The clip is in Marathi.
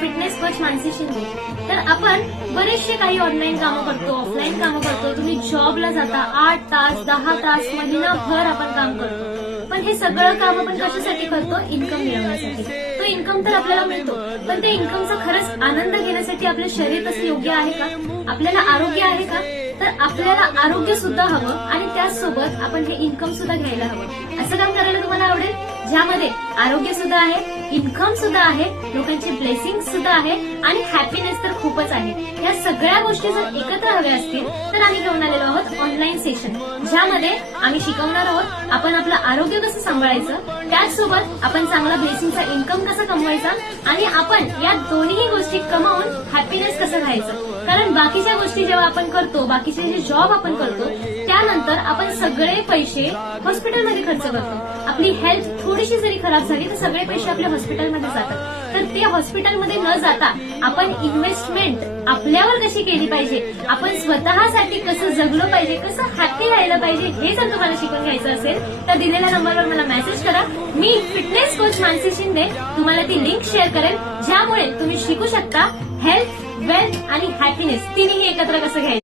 Fitness coach Mansi Shinde. तर आपण बरेचसे काही ऑनलाईन कामं करतो, ऑफलाईन कामं करतो. तुम्ही जॉबला जाता, 8 तास 10 तास महिनाभर आपण काम करतो. पण हे सगळं काम आपण कशासाठी करतो? इन्कम मिळवण्यासाठी. तो इन्कम तर आपल्याला मिळतो, पण त्या इन्कमचा खरंच आनंद घेण्यासाठी आपलं शरीर तसं योग्य आहे का? आपल्याला आरोग्य आहे का? तर आपल्याला आरोग्य सुद्धा हवं आणि त्याचसोबत आपण हे इन्कम सुद्धा घ्यायला हवं. असं काम करायला तुम्हाला आवडेल ज्यामध्ये आरोग्य सुद्धा आहे, इन्कम सुद्धा आहे, लोकांची ब्लेसिंग सुद्धा आहे आणि हॅपीनेस तर खूपच आहे. या सगळ्या गोष्टी जर एकत्र हव्या असतील तर आम्ही घेऊन आलेलो आहोत ऑनलाईन सेशन, ज्यामध्ये आम्ही शिकवणार आहोत आपण आपलं आरोग्य कसं सांभाळायचं, त्याचसोबत आपण चांगला ब्लेसिंगचा इन्कम कसा कमवायचा आणि आपण या दोन्ही गोष्टी कमावून हॅपीनेस कसं राहायचं. कारण बाकीच्या गोष्टी जेव्हा आपण करतो, बाकीचे जे जॉब आपण करतो, त्यानंतर आपण सगळे पैसे हॉस्पिटलमध्ये खर्च करतो. आपली हेल्थ थोडीशी जरी खराब झाली तर सगळे पैसे आपल्या हॉस्पिटलमध्ये जातात. तर ते हॉस्पिटलमध्ये न जाता आपण इन्व्हेस्टमेंट आपल्यावर कशी केली पाहिजे, आपण स्वतःसाठी कसं जगलो पाहिजे, कसं हॅपी राहिलं पाहिजे, हे जर तुम्हाला शिकून घ्यायचं असेल तर दिलेल्या नंबरवर मला मेसेज करा. मी फिटनेस कोच मानसी शिंदे तुम्हाला ती लिंक शेअर करेन, ज्यामुळे तुम्ही शिकू शकता हेल्थ, वेल्थ आणि हॅपीनेस तिन्ही एकत्र कसं घ्यायचं.